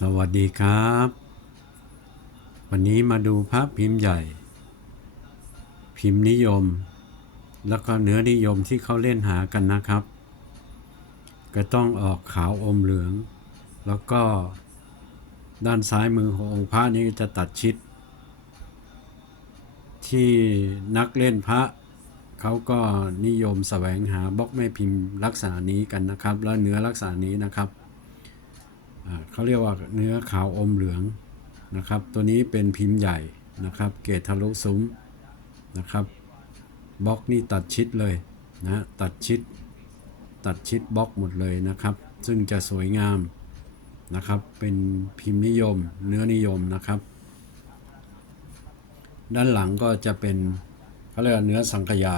สวัสดีครับ วันนี้มาดูพระพิมพ์ใหญ่ พิมพ์นิยม แล้วก็เนื้อนิยมที่เขาเล่นหากันนะครับ ก็ต้องออกขาวอมเหลือง แล้วก็ด้านซ้ายมือขององค์พระนี้จะตัดชิด ที่นักเล่นพระเขาก็นิยมแสวงหาบล็อกแม่พิมพ์ลักษณะนี้กันนะครับ แล้วเนื้อลักษณะนี้นะครับ เขาเรียกว่าเนื้อขาวอมเหลืองนะครับ ตัวนี้เป็นพิมพ์ใหญ่นะครับ เกรดทะลุซุ้มนะครับบล็อกนี่ตัดชิดเลยนะตัดชิด ตัดชิดบล็อกหมดเลยนะครับ ซึ่งจะสวยงามนะครับ เป็นพิมพ์นิยม เนื้อนิยมนะครับ ด้านหลังก็จะเป็นเขาเรียกเนื้อสังขยา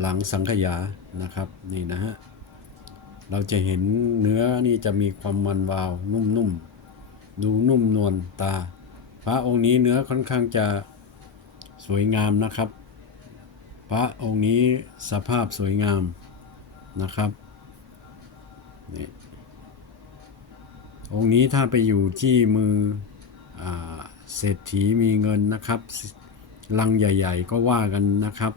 หลังสังขยานะครับนี่นะฮะ เราจะเห็นเนื้อนี่จะมีความมันวาวนุ่มๆ ดูนุ่มนวลตา พระองค์นี้เนื้อค่อนข้างจะสวยงามนะครับ พระองค์นี้สภาพสวยงามนะครับนี่องค์นี้ถ้าไปอยู่ที่มืออเศรษฐีมีเงินนะครับลังใหญ่ ๆ ก็ว่ากันนะครับ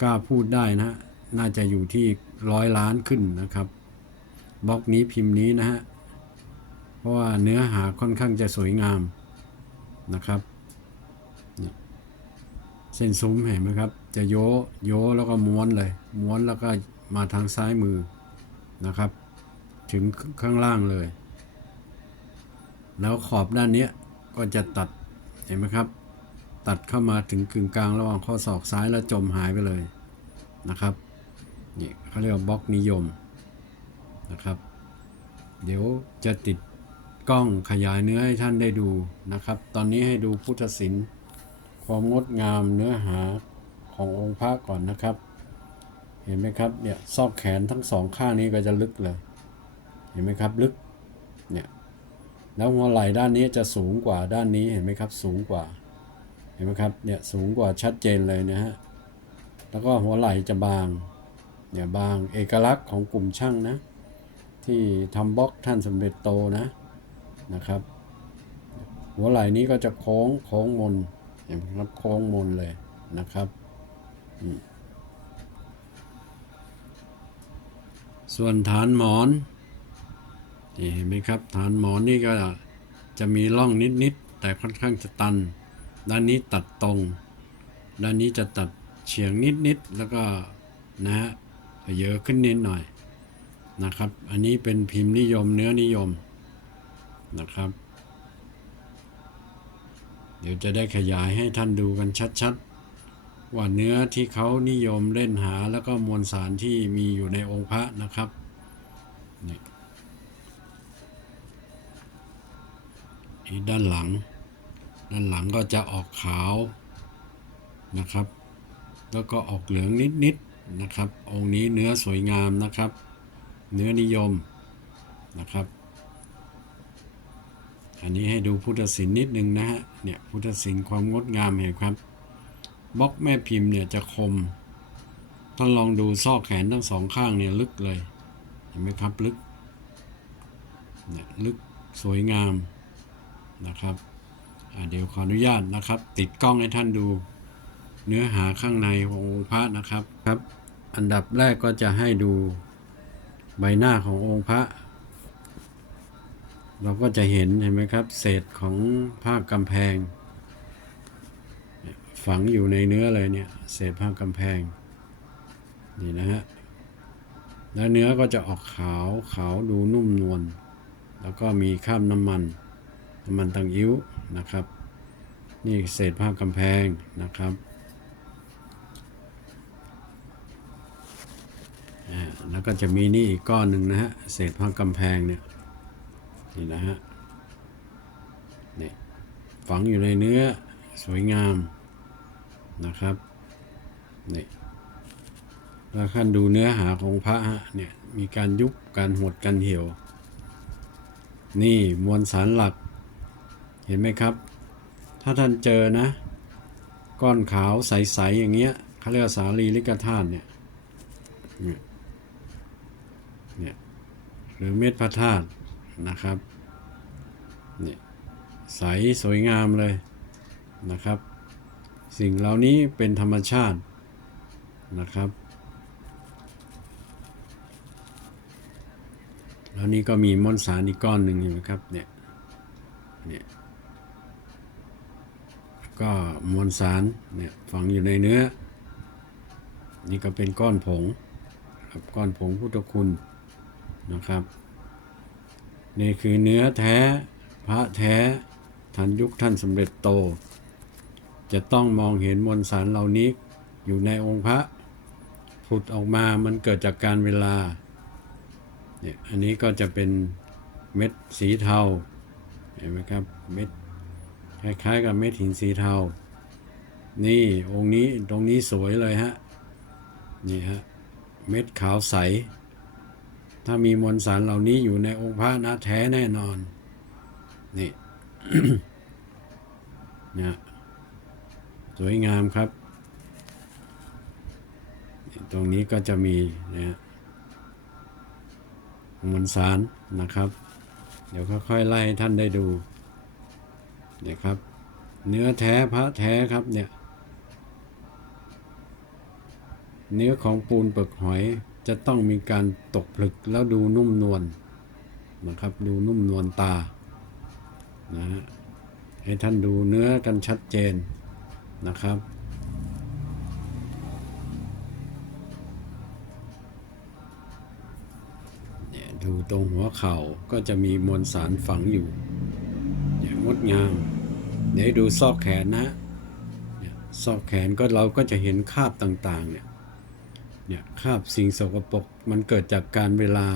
กล้าพูดได้นะ น่าจะอยู่ที่ร้อยล้านขึ้นนะครับบล็อกนี้พิมพ์นี้นะฮะ เพราะว่าเนื้อหาค่อนข้างจะสวยงามนะครับ เส้นซุ้มเห็นไหมครับ จะโยโยแล้วก็ม้วนเลย ม้วนแล้วก็มาทางซ้ายมือนะครับ ถึงข้างล่างเลย แล้วขอบด้านนี้ก็จะตัดเห็นไหมครับ ตัดเข้ามาถึงกึ่งกลางระหว่างข้อศอกซ้ายแล้วจมหายไปเลยนะครับ นี่เขาเรียกว่าบล็อกนิยมนะครับ เดี๋ยวจะติดกล้องขยายเนื้อให้ท่านได้ดูนะครับ ตอนนี้ให้ดูพุทธศิลป์ความงดงามเนื้อหาขององค์พระก่อนนะครับ เห็นไหมครับเนี่ยซอกแขนทั้งสองข้างนี้ก็จะลึกเลย เห็นไหมครับลึกเนี่ยแล้วหัวไหล่ด้านนี้จะสูงกว่าด้านนี้เห็นไหมครับสูงกว่า เห็นไหมครับเนี่ยสูงกว่าชัดเจนเลยนะฮะแล้วก็หัวไหล่จะบาง เนี่ยบางเอกลักษณ์ของกลุ่มช่างนะ ที่ทำบล็อกท่านสมเด็จโตนะนะครับ หัวไหล่นี้ก็จะโค้งโค้งมนเห็นไหมครับโค้งมนเลยนะครับส่วนฐานหมอนนี่เห็นไหมครับ ฐานหมอนนี่ก็จะมีร่องนิดๆแต่ค่อนข้างจะตัน ด้านนี้ตัดตรง ด้านนี้จะตัดเฉียงนิดๆแล้วก็นะฮะ เยอะขึ้นนิดหน่อยนะครับ อันนี้เป็นพิมพ์นิยมเนื้อนิยมนะครับ เดี๋ยวจะได้ขยายให้ท่านดูกันชัดๆ ว่าเนื้อที่เขานิยมเล่นหาแล้วก็มวลสารที่มีอยู่ในองค์พระนะครับนี่ด้านหลัง ด้านหลังก็จะออกขาวนะครับ แล้วก็ออกเหลืองนิดๆ นะครับ องค์นี้เนื้อสวยงามนะครับ เนื้อนิยมนะครับ อันนี้ให้ดูพุทธศิลป์นิดนึงนะฮะ เนี่ยพุทธศิลป์ความงดงามเห็นครับบล็อกแม่พิมพ์เนี่ยจะคมท่านลองดูซอกแขนทั้งสองข้างเนี่ยลึกเลย เห็นไหมครับลึกเนี่ยลึกสวยงามนะครับเดี๋ยวขออนุญาตนะครับ ติดกล้องให้ท่านดู เนื้อหาข้างในขององค์พระนะครับครับ อันดับแรกก็จะให้ดูใบหน้าขององค์พระ เราก็จะเห็นเห็นไหมครับ เศษของผ้ากำแพง ฝังอยู่ในเนื้อเลยเนี่ยเศษผ้ากำแพงนี่นะฮะแล้วเนื้อก็จะออกขาวขาวดูนุ่มนวลแล้วก็มีข้ามน้ำมันน้ำมันตังอิ้วนะครับ นี่เศษผ้ากำแพงนะครับ แล้วก็จะมีนี่อีกก้อนหนึ่งนะฮะ เศษผ้ากำแพงเนี่ย นี่นะฮะ เนี่ย ฝังอยู่ในเนื้อสวยงามนะครับ นี่ แล้วขั้นดูเนื้อหาของพระฮะ เนี่ย มีการยุบ การหดการเหี่ยว นี่มวลสารหลัก เห็นไหมครับ ถ้าท่านเจอนะ ก้อนขาวใส ๆ อย่างเงี้ยเขาเรียกสาลีลิกธาตุเนี่ย เนี่ย เนี่ย หรือเม็ดพระธาตุนะครับเนี่ยใสสวยงามเลยนะครับ สิ่งเหล่านี้เป็นธรรมชาตินะครับ แล้วนี่ก็มีมวลสารอีกก้อนหนึ่งเห็นไหมครับเนี่ยเนี่ยก็มวลสารเนี่ยฝังอยู่ในเนื้อ นี่ก็เป็นก้อนผงครับก้อนผงพุทธคุณ นะครับ นี่คือเนื้อแท้ พระแท้ทันยุคท่านสำเร็จโต จะต้องมองเห็นมวลสารเหล่านี้อยู่ในองค์พระผุดออกมามันเกิดจากการเวลาเนี่ยอันนี้ก็จะเป็นเม็ดสีเทาเห็นไหมครับเม็ดคล้ายๆ กับเม็ดหินสีเทา นี่องค์นี้ตรงนี้สวยเลยฮะนี่ฮะเม็ดขาวใส ถ้ามีมวลสารเหล่านี้อยู่ในองค์พระนะแท้แน่นอน นี่นี่ยสวยงามครับ ตรงนี้ก็จะมีนะมวลสารนะครับ เดี๋ยวค่อยๆไล่ให้ท่านได้ดูเนี่ยครับ เนื้อแท้พระแท้ครับเนี่ยเนื้อของปูนเปลือกหอย จะต้องมีการตกผลึกแล้วดูนุ่มนวลนะครับ ดูนุ่มนวลตานะฮะให้ท่านดูเนื้อกันชัดเจนนะครับเนี่ยดูตรงหัวเข่าก็จะมีมวลสารฝังอยู่เนี่ยงดงาม เดี๋ยวดูซอกแขนนะเนี่ยซอกแขนก็เราก็จะเห็นคาบต่างๆเนี่ย เนี่ยคราบสิ่งสกปรกมันเกิดจากการเวลา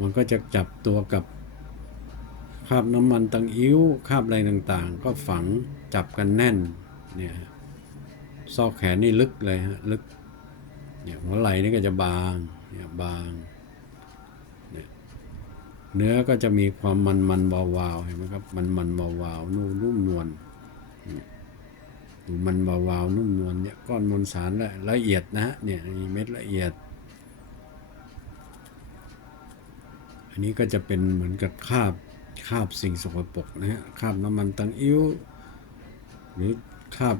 มันก็จะจับตัวกับคราบน้ำมันตังอิ้วคราบอะไรต่างๆ ก็ฝังจับกันแน่นเนี่ยฮะซอกแขนนี่ลึกเลยฮะลึกเนี่ยหัวไหล่นี่ก็จะบางเนี่ยบางเนี่ยเนื้อก็จะมีความมันมันๆวาวๆเห็นไหมครับมันมันๆวาวๆนุ่มนุ่มนวล ดูมันวาๆนุ่มนวลเนี่ยก้อนมวลสารละละเอียดนะฮะเนี่ยมีเม็ดละเอียด อันนี้ก็จะเป็นเหมือนกับคาบคาบสิ่งสกปรกนะฮะคาบน้ำมันตังอิ้วหรือคาบ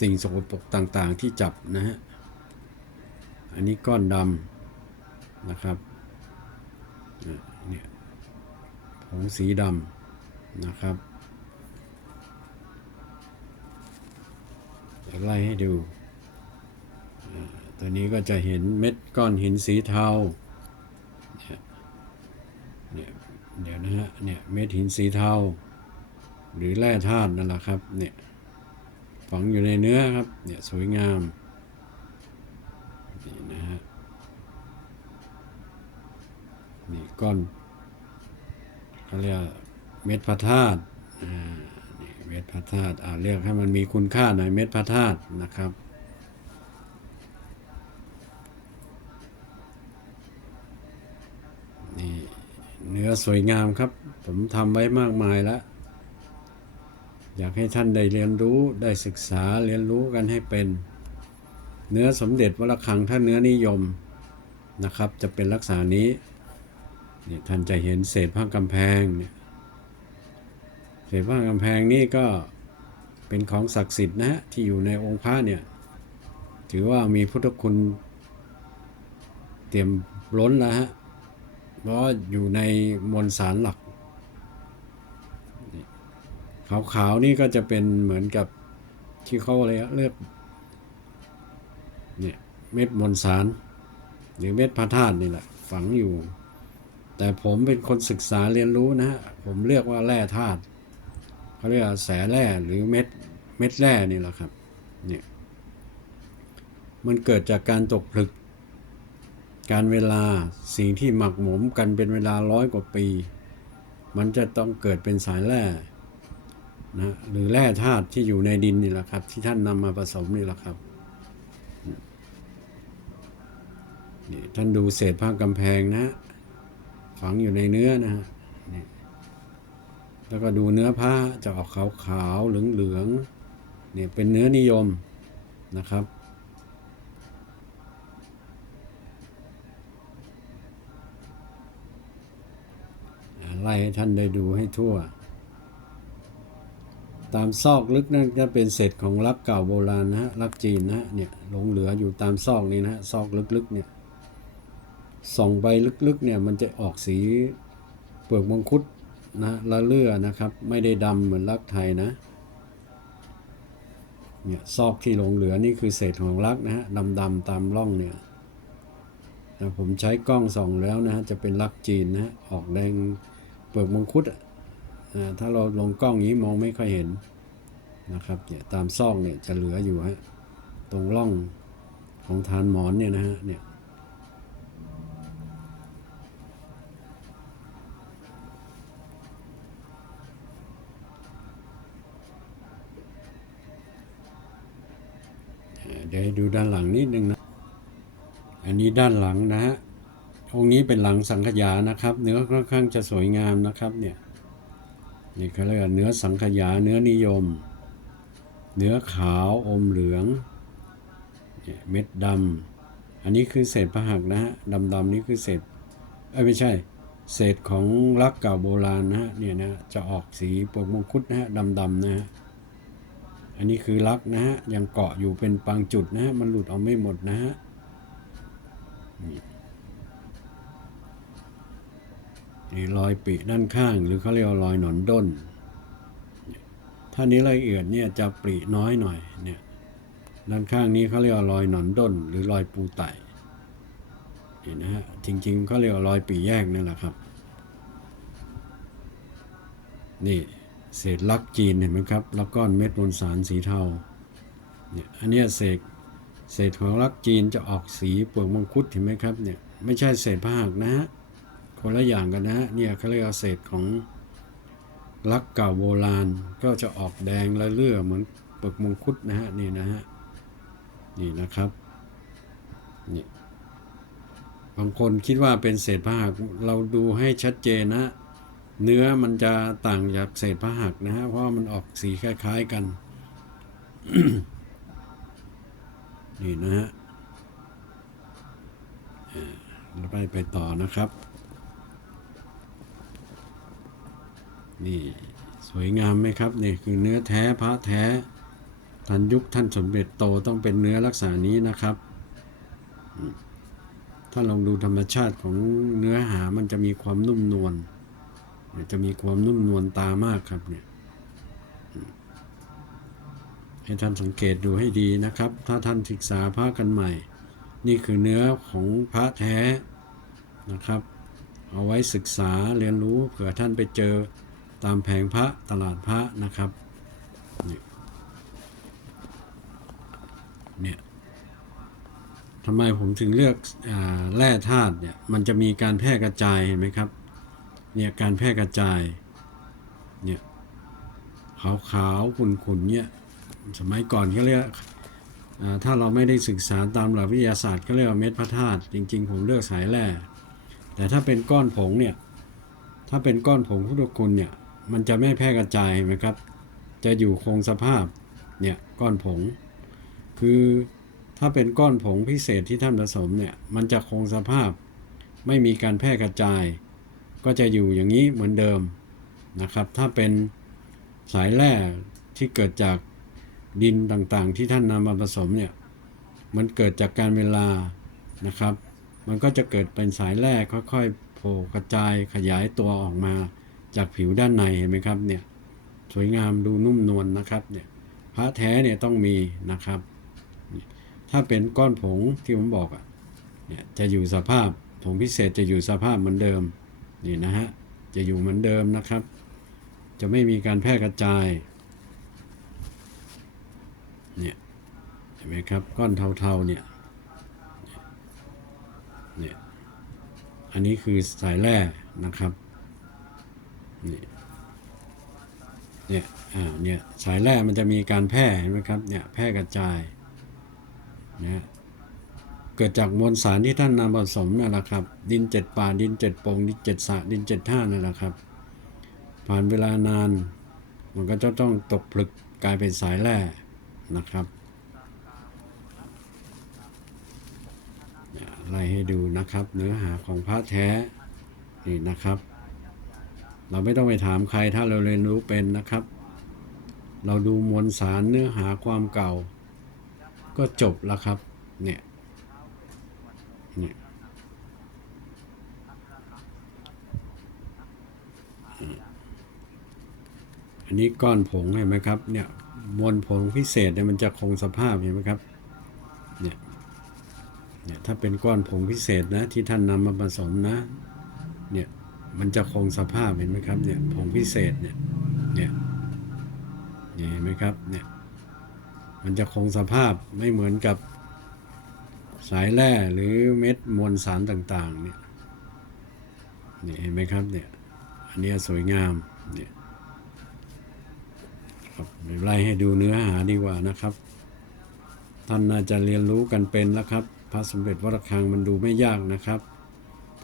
สิ่งสกปรกต่างๆที่จับนะฮะอันนี้ก้อนดำนะครับเนี่ยผงสีดำนะครับ ไล่ให้ดู ตัวนี้ก็จะเห็นเม็ดก้อนหินสีเทาเนี่ยเดี๋ยวนะฮะ เนี่ยเม็ดหินสีเทา หรือแร่ธาตุนั่นแหละครับ เนี่ยฝังอยู่ในเนื้อครับ เนี่ยสวยงาม นี่นะฮะ นี่ก้อนเขาเรียกเม็ดพระธาตุอ่า เม็ดพระธาตุอ่าเรียกให้มันมีคุณค่าหน่อยเม็ดพระธาตุนะครับนี่เนื้อสวยงามครับ ผมทำไว้มากมายแล้ว อยากให้ท่านได้เรียนรู้ได้ศึกษาเรียนรู้กันให้เป็น เนื้อสมเด็จวัดระฆังถ้าเนื้อนิยมนะครับ จะเป็นลักษณะนี้นี่ท่านจะเห็นเศษผ้ากำแพงเนี่ย เศษผ้ากำแพงนี่ก็เป็นของศักดิ์สิทธิ์นะฮะที่อยู่ในองค์พระเนี่ย ถือว่ามีพุทธคุณเตรียมล้นแล้วฮะเพราะอยู่ในมวลสารหลัก ขาวๆนี่ก็จะเป็นเหมือนกับที่เขาอะไรอะเรียกเนี่ยเม็ดมวลสารหรือเม็ดพระธาตุนี่แหละ ฝังอยู่ แต่ผมเป็นคนศึกษาเรียนรู้นะฮะ ผมเรียกว่าแร่ธาตุ เขาเรียกแสแร่หรือเม็ดเม็ดแร่นี่แหละครับเนี่ยมันเกิดจากการตกผลึก การเวลาสิ่งที่หมักหมมกันเป็นเวลาร้อยกว่าปี มันจะต้องเกิดเป็นสายแร่นะหรือแร่ธาตุที่อยู่ในดินนี่แหละครับ ที่ท่านนำมาผสมนี่แหละครับนี่ท่านดูเศษผ้ากำแพงนะ ฝังอยู่ในเนื้อนะฮะ แล้วก็ดูเนื้อผ้าจะออกขาวขาวเหลืองเหลืองเนี่ยเป็นเนื้อนิยมนะครับ ไล่ให้ท่านได้ดูให้ทั่ว ตามซอกลึกนั่นก็เป็นเศษของลักเก่าโบราณนะฮะลักจีนนะฮะเนี่ยหลงเหลืออยู่ตามซอกนี้นะฮะซอกลึกๆเนี่ยส่องไปลึกๆเนี่ยมันจะออกสีเปลือกมังคุด นะละเลื่อนะครับ ไม่ได้ดำเหมือนลักไทยนะเนี่ยซอกที่หลงเหลือนี่คือเศษของลักนะฮะดำๆตามร่องเนี่ยแต่ผมใช้กล้องส่องแล้วนะฮะจะเป็นลักจีนนะออกแดงเปลือกมังคุดอะอ่าถ้าเราลงกล้องนี้มองไม่ค่อยเห็นนะครับเนี่ยตามซอกเนี่ยจะเหลืออยู่ฮะตรงร่องของฐานหมอนเนี่ยนะฮะเนี่ย ดี๋ยวให้ดูด้านหลังนิดนึงนะ อันนี้ด้านหลังนะฮะองค์นี้เป็นหลังสังขยานะครับ เนื้อค่อนข้างจะสวยงามนะครับเนี่ยนี่เขาเรียกเนื้อสังขยาเนื้อนิยม เนื้อขาวอมเหลืองเม็ดดำอันนี้คือเศษพระหักนะฮะดำๆนี่คือเศษเอ้ยไม่ใช่ เศษของลักเก่าโบราณนะฮะเนี่ยนะจะออกสีปวกมงคุดนะฮะดำๆนะฮะ อันนี้คือลักนะฮะยังเกาะอยู่เป็นบางจุดนะฮะมันหลุดออกไม่หมดนะฮะนี่รอยปีด้านข้างหรือเขาเรียกรอยหนอนด้น ถ้านี้ละเอียดเนี่ยจะปริน้อยหน่อยเนี่ยด้านข้างนี้เขาเรียกรอยหนอนด้น หรือรอยปูไต่เห็นนะฮะจริงๆเขาเรียกรอยปีแยกนั่นแหละครับ นี่ เศษลักจีนเห็นไหมครับแล้วก้อนเม็ดมวลสารสีเทาเนี่ยอันเนี้ยเศษเศษของลักจีนจะออกสีเปลือกมังคุดเห็นไหมครับเนี่ยไม่ใช่เศษผ้าหักนะฮะคนละอย่างกันนะฮะเนี่ยเขาเรียกว่าเศษของลักเก่าโบราณก็จะออกแดงและเลื่อเหมือนเปลือกมังคุดนะฮะนี่นะฮะนี่นะครับนี่บางคนคิดว่าเป็นเศษผ้าหักเราดูให้ชัดเจนนะ เนื้อมันจะต่างจากเศษผ้าหักนะฮะเพราะมันออกสีคล้าย ๆกัน นี่นะฮะเราไปไปต่อนะครับ นี่สวยงามไหมครับนี่คือเนื้อแท้พระแท้ทันยุคท่านสมเด็จโตต้องเป็นเนื้อลักษณะนี้นะครับ ถ้าลองดูธรรมชาติของเนื้อหามันจะมีความนุ่มนวล จะมีความนุ่มนวลตามากครับเนี่ยให้ท่านสังเกตดูให้ดีนะครับ ถ้าท่านศึกษาพระกันใหม่ นี่คือเนื้อของพระแท้นะครับ เอาไว้ศึกษาเรียนรู้เผื่อท่านไปเจอตามแผงพระตลาดพระนะครับนี่เนี่ยทำไมผมถึงเลือกอแร่ธาตุเนี่ย มันจะมีการแพร่กระจายเห็นไหมครับ เนี่ยการแพร่กระจายเนี่ยขาวๆขุ่นๆเนี่ยสมัยก่อนเขาเรียกถ้าเราไม่ได้ศึกษาตามหลักวิทยาศาสตร์ก็เรียกว่าเม็ดพระธาตุจริง ๆ ผมเลือกสายแร่แต่ถ้าเป็นก้อนผงเนี่ยถ้าเป็นก้อนผงพุทธคุณเนี่ยมันจะไม่แพร่กระจายนไหมครับ จะอยู่คงสภาพเนี่ยก้อนผง คือถ้าเป็นก้อนผงพิเศษที่ท่านผสมเนี่ยมันจะคงสภาพไม่มีการแพร่กระจาย ก็จะอยู่อย่างนี้เหมือนเดิมนะครับ ถ้าเป็นสายแร่ที่เกิดจากดินต่างๆ ที่ท่านนำมาผสมเนี่ยมันเกิดจากการเวลานะครับ มันก็จะเกิดเป็นสายแร่ค่อยๆโผล่กระจายขยายตัวออกมาจากผิวด้านในเห็นไหมครับเนี่ยสวยงามดูนุ่มนวลนะครับเนี่ยพระแท้เนี่ยต้องมีนะครับ ถ้าเป็นก้อนผงที่ผมบอกอะเนี่ยจะอยู่สภาพผงพิเศษจะอยู่สภาพเหมือนเดิม นี่นะฮะ จะอยู่เหมือนเดิมนะครับ จะไม่มีการแพร่กระจาย เนี่ยเห็นไหมครับ ก้อนเทาๆเนี่ย เนี่ย อันนี้คือสายแร่นะครับ นี่เนี่ย อ่า เนี่ย สายแร่มันจะมีการแพร่เห็นไหมครับ เนี่ย แพร่กระจาย นะ เกิดจากมวลสารที่ท่านนำผสมนั่นแหละครับ ดินเจ็ดป่าดินเจ็ดปงดินเจ็ดสะดินเจ็ดท่านั่นแหละครับ ผ่านเวลานาน มันก็จะต้องตกผลึกกลายเป็นสายแร่นะครับไล่ให้ดูนะครับ เนื้อหาของพระแท้นี่นะครับ เราไม่ต้องไปถามใครถ้าเราเรียนรู้เป็นนะครับ เราดูมวลสารเนื้อหาความเก่า ก็จบแล้วครับเนี่ย อันนี้ก้อนผงเห็นไหมครับ เนี่ยมวลผงพิเศษเนี่ยมันจะคงสภาพเห็นไหมครับ เนี่ย เนี่ยถ้าเป็นก้อนผงพิเศษนะที่ท่านนำมาผสมนะ เนี่ยมันจะคงสภาพเห็นไหมครับ เนี่ยผงพิเศษเนี่ย เนี่ยเห็นไหมครับ เนี่ย มันจะคงสภาพไม่เหมือนกับสายแร่หรือเม็ดมวลสารต่าง ๆ เนี่ย เนี่ยเห็นไหมครับ เนี่ย อันนี้สวยงาม เนี่ย ครับเดี๋ยวไล่ให้ดูเนื้อหาดีกว่านะครับ ท่านน่าจะเรียนรู้กันเป็นแล้วครับ พระสมเด็จวัดระฆังมันดูไม่ยากนะครับ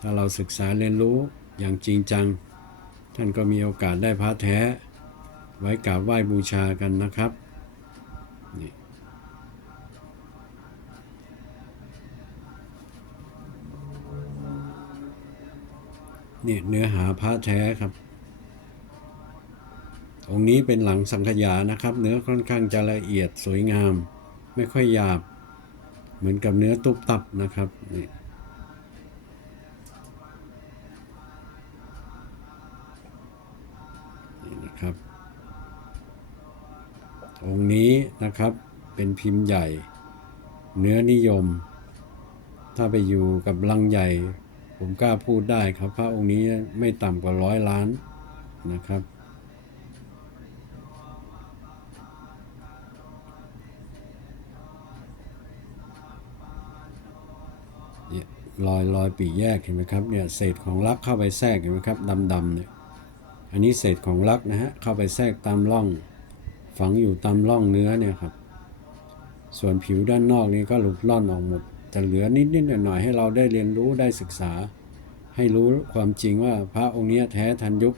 ถ้าเราศึกษาเรียนรู้อย่างจริงจัง ท่านก็มีโอกาสได้พระแท้ ไว้กราบไหว้บูชากันนะครับนี่นี่เนื้อหาพระแท้ครับ องค์นี้เป็นหลังสังขยานะครับ เนื้อค่อนข้างจะละเอียดสวยงาม ไม่ค่อยหยาบ เหมือนกับเนื้อตุบตับนะครับนี่นี่นะครับองค์นี้นะครับเป็นพิมพ์ใหญ่ เนื้อนิยม ถ้าไปอยู่กับลังใหญ่ ผมกล้าพูดได้ครับพระองค์นี้ไม่ต่ำกว่าร้อยล้านนะครับ เนี่ยรอยรอยปีแยกเห็นไหมครับเนี่ยเศษของลักเข้าไปแทรกเห็นไหมครับดำๆเนี่ยอันนี้เศษของลักนะฮะเข้าไปแทรกตามร่อง ฝังอยู่ตามร่องเนื้อเนี่ยครับ ส่วนผิวด้านนอกนี้ก็หลุดล่อนออกหมดจะเหลือนิดๆหน่อยๆให้เราได้เรียนรู้ได้ศึกษา ให้รู้ความจริงว่าพระองค์เนี้ยแท้ทันยุค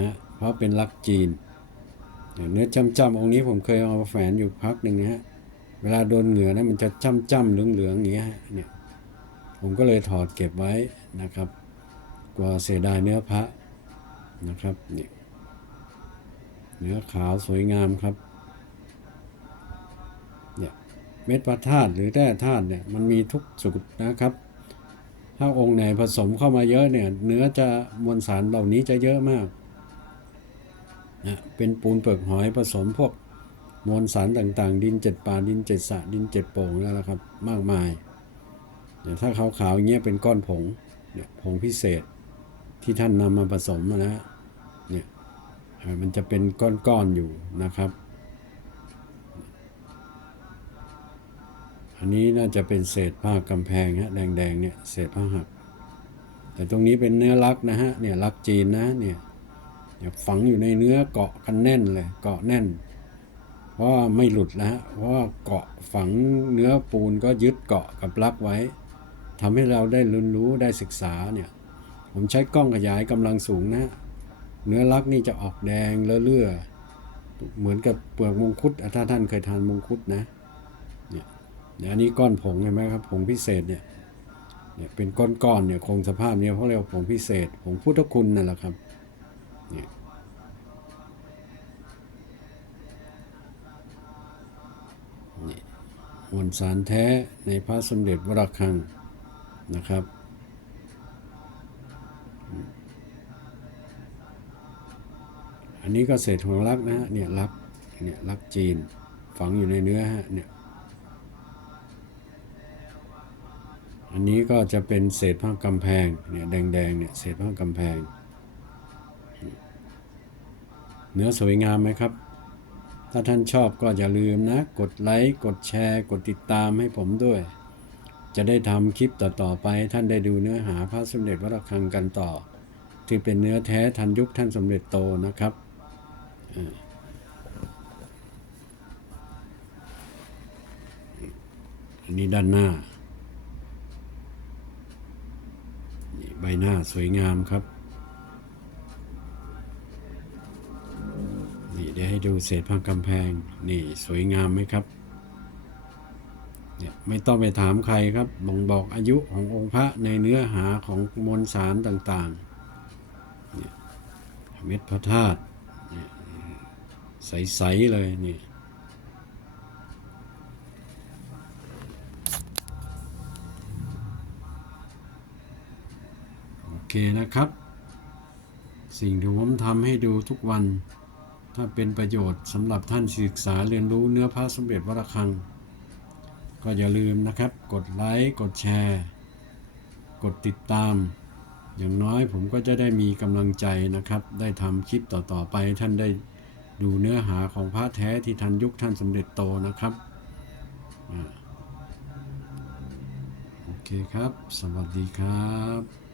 นะเพราะเป็นลักจีนเนื้อจ้ำๆองค์นี้ผมเคยเอามาแฝนอยู่พักหนึ่งนะฮะเวลาโดนเหงื่อนะมันจะจ้ำๆเหลืองๆอย่างเงี้ยเนี่ย ผมก็เลยถอดเก็บไว้นะครับกลัวเสียดายเนื้อพระนะครับนี่เนื้อขาวสวยงามครับเนี่ยเม็ดพระธาตุหรือแร่ธาตุเนี่ยมันมีทุกสูตรนะครับ ถ้าองค์ไหนผสมเข้ามาเยอะเนี่ยเนื้อจะมวลสารเหล่านี้จะเยอะมากนะเป็นปูนเปลือกหอยผสมพวกมวลสารต่างๆ ดินเจ็ดป่าดินเจ็ดสะดินเจ็ดโป่งแล้วละครับ มากมาย นี่ถ้าขาวๆอย่างเงี้ยเป็นก้อนผงเนี่ยผงพิเศษที่ท่านนำมาผสมนะฮะเนี่ยมันจะเป็นก้อนๆอยู่นะครับ อันนี้น่าจะเป็นเศษผ้ากำแพงฮะแดงๆเนี่ยเศษผ้าหัก แต่ตรงนี้เป็นเนื้อลักนะฮะเนี่ยลักจีนนะเนี่ยฝังอยู่ในเนื้อเกาะกันแน่นเลยเกาะแน่น เพราะไม่หลุดแล้วฮะเพราะเกาะฝังเนื้อปูนก็ยึดเกาะกับลักไว้ ทำให้เราได้เรียนรู้ได้ศึกษาเนี่ยผมใช้กล้องขยายกำลังสูงนะ เนื้อลักนี่จะออกแดงเลื่อเหมือนกับเปลือกมงคุดถ้าท่านเคยทานมงคุดนะเนี่ยอันนี้ก้อนผงเห็นไหมครับผงพิเศษเนี่ยเนี่ยเป็นก้อนๆเนี่ยคงสภาพเนี่ยเขาะเรียกว่าผงพิเศษผงพุทธคุณนั่นแหละครับเนี่ยมวลสารแท้ในพระสมเด็จวรคัง นะครับ อันนี้ก็เศษของลักนะฮะเนี่ยลักเนี่ยลักจีนฝังอยู่ในเนื้อฮะเนี่ยอันนี้ก็จะเป็นเศษผ้ากำแพงเนี่ยแดงๆเนี่ยเศษผ้ากำแพง เนื้อสวยงามไหมครับ ถ้าท่านชอบก็อย่าลืมนะ กดไลค์ กดแชร์ กดติดตามให้ผมด้วย จะได้ทำคลิปต่อๆไปท่านได้ดูเนื้อหาพระสมเด็จวัดระฆังกันต่อที่เป็นเนื้อแท้ทันยุคท่านสมเด็จโตนะครับอันนี้ด้านหน้านี่ใบหน้าสวยงามครับ นี่เดี๋ยวให้ดูเศษผ้ากำแพง นี่สวยงามไหมครับ เนี่ยไม่ต้องไปถามใครครับบ่งบอกอายุขององค์พระในเนื้อหาของมวลสารต่างๆเนี่ยเม็ดพระธาตุเนี่ยใส ๆ เลยนี่โอเคนะครับ สิ่งที่ผมทำให้ดูทุกวัน ถ้าเป็นประโยชน์สำหรับท่านศึกษาเรียนรู้เนื้อพระสมเด็จวระฆัง ก็อย่าลืมนะครับ กดไลค์ กดแชร์ กดติดตาม อย่างน้อยผมก็จะได้มีกำลังใจนะครับ ได้ทำคลิปต่อๆไปท่านได้ดูเนื้อหาของพระแท้ที่ทันยุคท่านสมเด็จโตนะครับโอเคครับ สวัสดีครับ